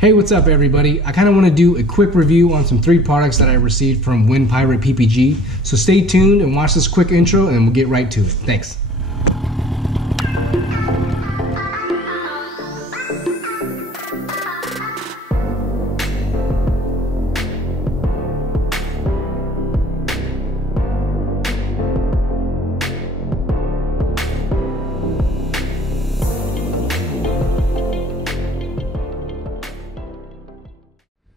Hey, what's up everybody? I kind of want to do a quick review on some 3 products that I received from Wind Pirate PPG. So stay tuned and watch this quick intro and we'll get right to it. Thanks.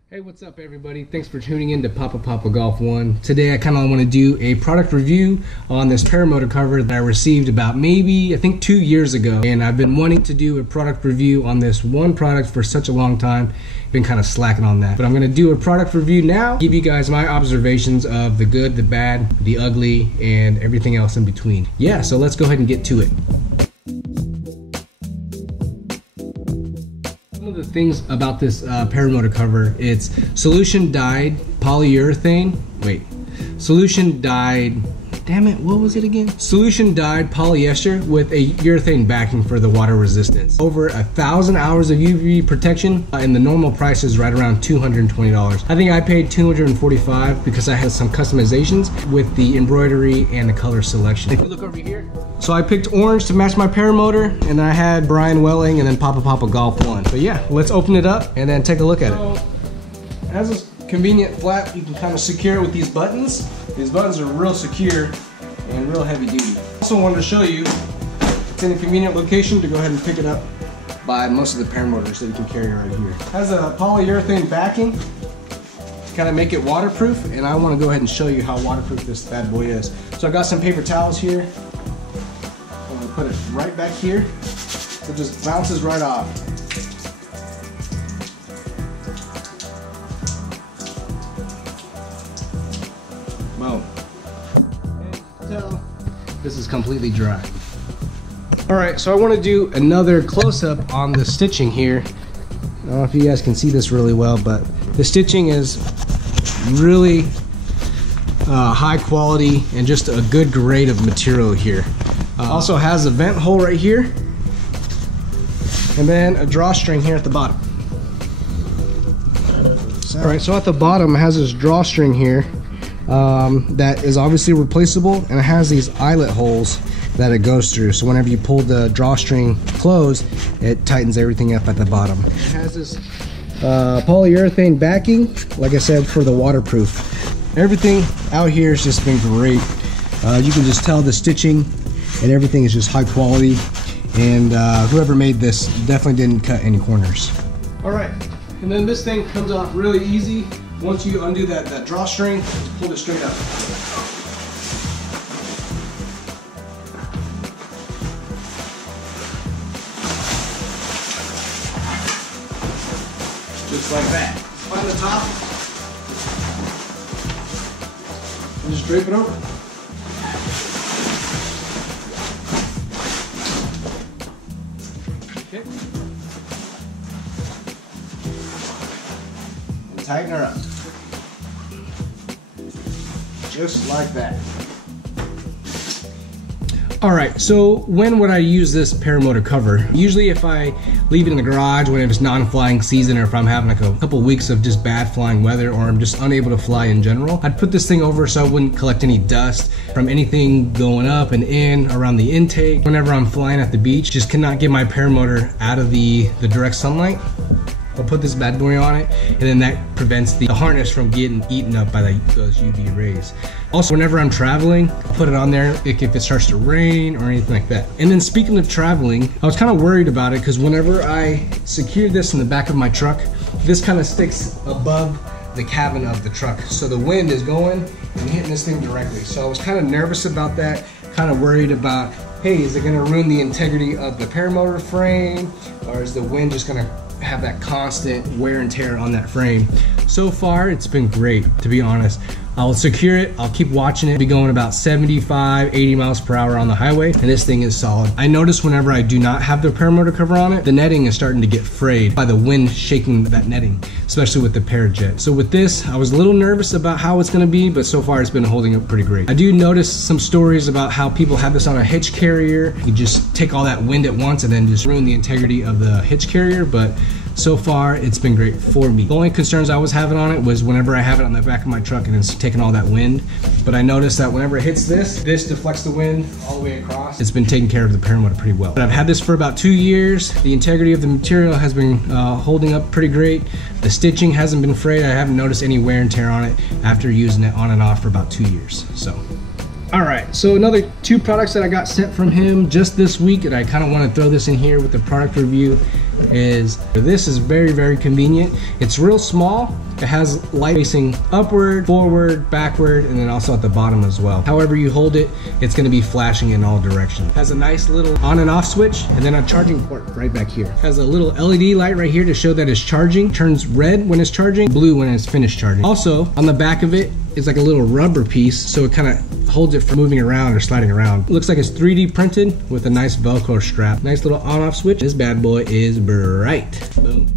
Hey, what's up everybody? Thanks for tuning in to Papa Golf 1. Today I kind of want to do a product review on this Paramotor cover that I received about I think 2 years ago. And I've been wanting to do a product review on this one product for such a long time. Been kind of slacking on that. But I'm going to do a product review now, give you guys my observations of the good, the bad, the ugly, and everything else in between. Yeah, so let's go ahead and get to it. One of the things about this Paramotor cover, it's solution dyed polyurethane. Solution dyed, damn it, what was it again? Solution dyed polyester with a urethane backing for the water resistance. Over 1,000 hours of UV protection, and the normal price is right around $220. I think I paid $245 because I had some customizations with the embroidery and the color selection. If you look over here, so I picked orange to match my Paramotor, and I had Brian Welling and then Papa Golf 1. But yeah, let's open it up and then take a look at it. It has this convenient flap. You can kind of secure it with these buttons. These buttons are real secure and real heavy duty. Also wanted to show you it's in a convenient location to go ahead and pick it up by most of the Paramotors that you can carry right here. It has a polyurethane backing to kind of make it waterproof, and I want to go ahead and show you how waterproof this bad boy is. So I got some paper towels here. I'm going to put it right back here. It just bounces right off. This is completely dry. Alright, so I want to do another close-up on the stitching here. I don't know if you guys can see this really well, but the stitching is really high quality and just a good grade of material here. Also has a vent hole right here, and then a drawstring here at the bottom. Alright, so at the bottom it has this drawstring here that is obviously replaceable, and it has these eyelet holes that it goes through, so whenever you pull the drawstring closed, it tightens everything up at the bottom. It has this polyurethane backing, like I said, for the waterproof. Everything out here has just been great. You can just tell the stitching and everything is just high quality, and whoever made this definitely didn't cut any corners. Alright, and then this thing comes off really easy. Once you undo that drawstring, just pull it straight up. Just like that. Find the top and just drape it over. Okay. And tighten her up. Just like that. Alright, so when would I use this Paramotor cover? Usually if I leave it in the garage when it's non-flying season, or if I'm having like a couple weeks of just bad flying weather, or I'm just unable to fly in general, I'd put this thing over so I wouldn't collect any dust from anything going up and in around the intake. Whenever I'm flying at the beach, just cannot get my Paramotor out of the direct sunlight. I'll put this bad boy on it, and then that prevents the harness from getting eaten up by those UV rays. Also, whenever I'm traveling, I'll put it on there if it starts to rain or anything like that. And then speaking of traveling, I was kind of worried about it because whenever I secured this in the back of my truck, this kind of sticks above the cabin of the truck. So the wind is going and hitting this thing directly. So I was kind of nervous about that, kind of worried about, hey, is it gonna ruin the integrity of the Paramotor frame, or is the wind just gonna have that constant wear and tear on that frame? So far it's been great, to be honest. I'll secure it, I'll keep watching it, be going about 75, 80 miles per hour on the highway, and this thing is solid. I notice whenever I do not have the Paramotor cover on it, the netting is starting to get frayed by the wind shaking that netting, especially with the Parajet. So with this, I was a little nervous about how it's gonna be, but so far it's been holding up pretty great. I do notice some stories about how people have this on a hitch carrier. You just take all that wind at once and then just ruin the integrity of the hitch carrier, but so far it's been great for me. The only concerns I was having on it was whenever I have it on the back of my truck and it's taking all that wind. But I noticed that whenever it hits this deflects the wind all the way across. It's been taking care of the Paramotor pretty well. But I've had this for about 2 years. The integrity of the material has been holding up pretty great. The stitching hasn't been frayed. I haven't noticed any wear and tear on it after using it on and off for about 2 years. So. Alright, so another 2 products that I got sent from him just this week, and I kind of want to throw this in here with the product review, is this is very, very convenient. It's real small. It has light facing upward, forward, backward, and then also at the bottom as well. However you hold it, it's going to be flashing in all directions. It has a nice little on and off switch, and then a charging port right back here. It has a little LED light right here to show that it's charging. Turns red when it's charging, blue when it's finished charging. Also, on the back of it is like a little rubber piece, so it kind of holds it from moving around or sliding around. It looks like it's 3D printed with a nice Velcro strap. Nice little on-off switch. This bad boy is bright. Boom.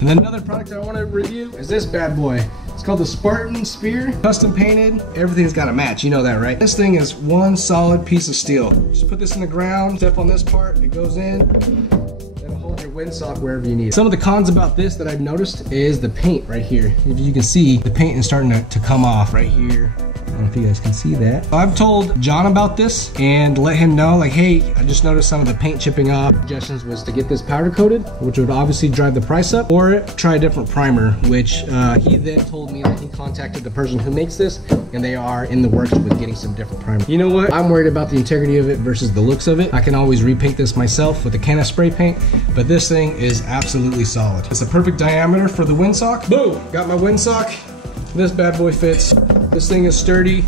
And then another product I want to review is this bad boy. It's called the Spartan Spear. Custom painted. Everything's got to match. You know that, right? This thing is one solid piece of steel. Just put this in the ground, step on this part, it goes in. It'll hold your windsock wherever you need it. Some of the cons about this that I've noticed is the paint right here. If you can see, the paint is starting to come off right here. I don't know if you guys can see that. I've told John about this and let him know, like, hey, I just noticed some of the paint chipping off. Suggestions was to get this powder coated, which would obviously drive the price up, or try a different primer, which he then told me that he contacted the person who makes this, and they are in the works with getting some different primer. You know what? I'm worried about the integrity of it versus the looks of it. I can always repaint this myself with a can of spray paint, but this thing is absolutely solid. It's a perfect diameter for the windsock. Boom! Got my windsock. This bad boy fits. This thing is sturdy.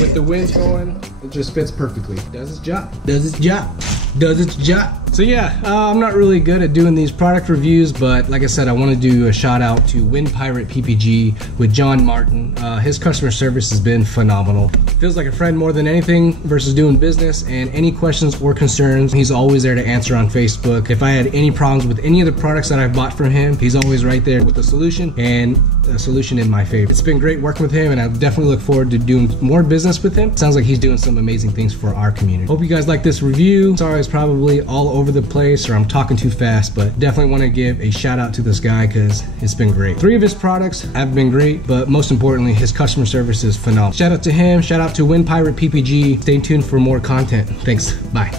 With the wind going, it just fits perfectly. Does its job. Does its job. Does its job. So yeah, I'm not really good at doing these product reviews, but like I said, I want to do a shout out to Wind Pirate PPG with John Martin. His customer service has been phenomenal. Feels like a friend more than anything versus doing business, and any questions or concerns, he's always there to answer on Facebook. If I had any problems with any of the products that I've bought from him, he's always right there with a solution, and a solution in my favor. It's been great working with him, and I definitely look forward to doing more business with him. Sounds like he's doing some amazing things for our community. Hope you guys like this review. Sorry it's probably all over the place or I'm talking too fast, but definitely want to give a shout out to this guy because it's been great. 3 of his products have been great, but most importantly, his customer service is phenomenal. Shout out to him, shout out to Wind Pirate PPG. Stay tuned for more content. Thanks, bye.